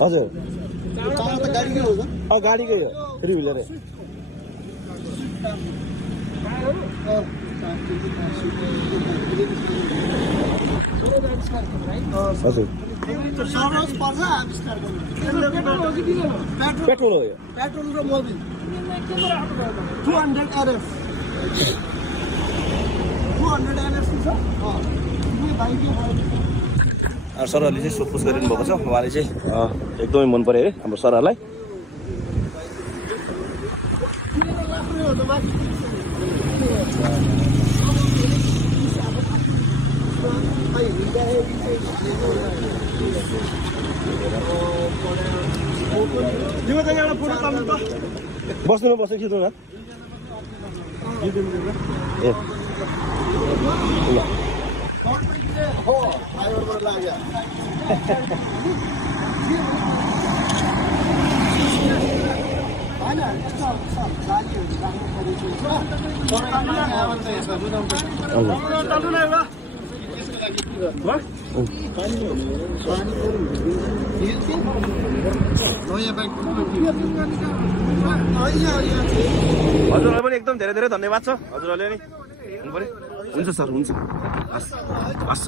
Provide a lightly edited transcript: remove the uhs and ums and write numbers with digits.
हजुर त गाडीकै हो गाडीकै हो 3 व्हिलर हजुर पेट्रोल हो यो पेट्रोल र मोबिल 200 RF 200 RF छ सरहरूले चाहिँ सोधपुछ गरिदिनु भएको छ उहाँले चाहिँ एकदमै मन पर्यो अरे हाम्रो सरहरूलाई बस्नु बस्नु खिच्नु न ए ल हजुरलाई पनि एकदम धेरै धेरै धन्यवाद छ हजुरहरूले नि हुनु पर्यो हुन्छ सर हुन्छ हस् हस्